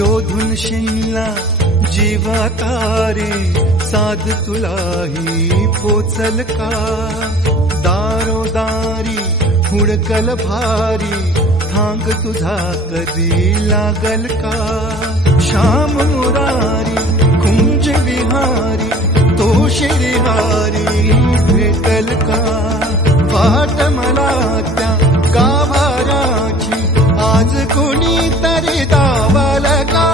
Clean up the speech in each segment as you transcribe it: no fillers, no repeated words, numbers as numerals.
शोधून शिनला जीवा तारे साध तुलाही पोचल का दारोदारी हुडकल भारी थांग तुझा कधी लागल का श्याम मुरारी कुंज विहारी तो शिरहारी भेटल का वाट मला त्या गाभाराची आज कोणी तरी दावल का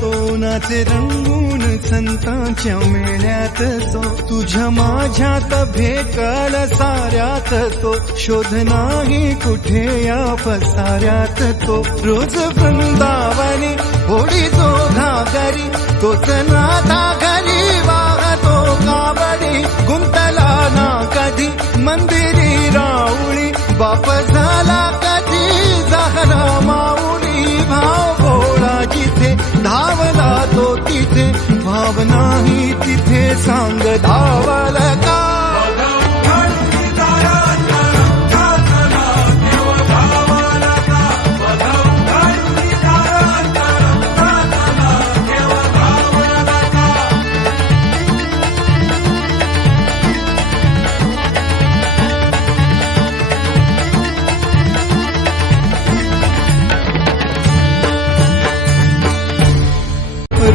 तोनाचे रंगून संतांच्या मेळ्यात तो तुझ्या माझ्यात भेटल साऱ्यात तो शोध नाही कुठे या पसाऱ्यात तो रोज वृंदावनी होडी जो घागरी तोच नाथा घरी वाहतो काबरी गुंतला ना कधी मंदिरी राऊळी बाप झाला कधी झाला माऊली भाव भोळा जिथे धावला तो तिथे भाव नाही तिथे सांग धावल का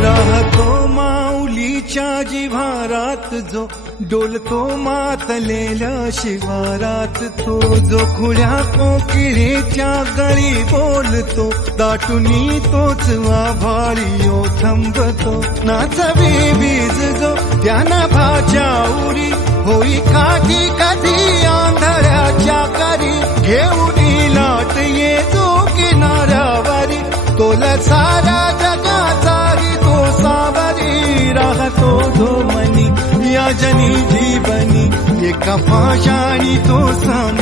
राहतो माऊलीच्या जिव्हारात जो डोलतो मातलेल्या शिवारात तो जो खुल्या कोकिळेच्या गळी बोलतो दाटुनी तोच आभाळी थांबतो नाचवी बीज जो त्याना भाच्या उरी होई काठी कधी आंधळ्याच्या करी घेऊन लाट येतो किनाऱ्यावरी तोला सारा जगाचाही तो सावरी राहतो धोमनी या जनी जीवनी एका पाशाणी तो सांग